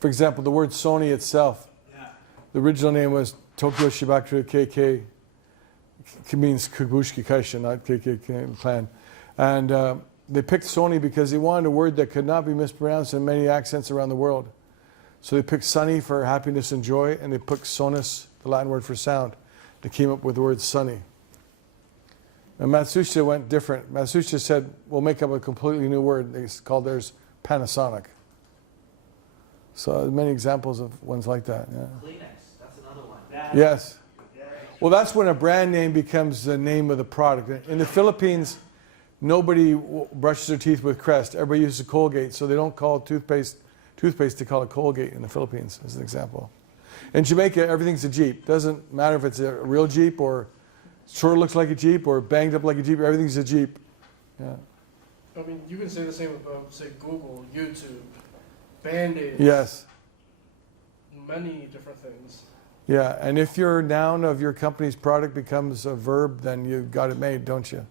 For example, the word Sony itself, the original name was Tokyo Shibaku KK. It means Kabushiki Kaisha, not KK clan. And they picked Sony because they wanted a word that could not be mispronounced in many accents around the world. So they picked sunny for happiness and joy, and they picked sonus, the Latin word for sound. They came up with the word sunny. And Matsushita went different. Matsushita said, we'll make up a completely new word. They called theirs Panasonic. So many examples of ones like that. Yeah. Kleenex, that's another one. Yes. Well, that's when a brand name becomes the name of the product. In the Philippines, nobody brushes their teeth with Crest. Everybody uses Colgate, so they don't call toothpaste, they call it Colgate in the Philippines, as an example. In Jamaica, everything's a Jeep. Doesn't matter if it's a real Jeep or sort of looks like a Jeep or banged up like a Jeep. Everything's a Jeep. Yeah. I mean, you can say the same about, say, Google, YouTube, Band-Aids. Yes. Many different things. Yeah, and if your noun of your company's product becomes a verb, then you've got it made, don't you?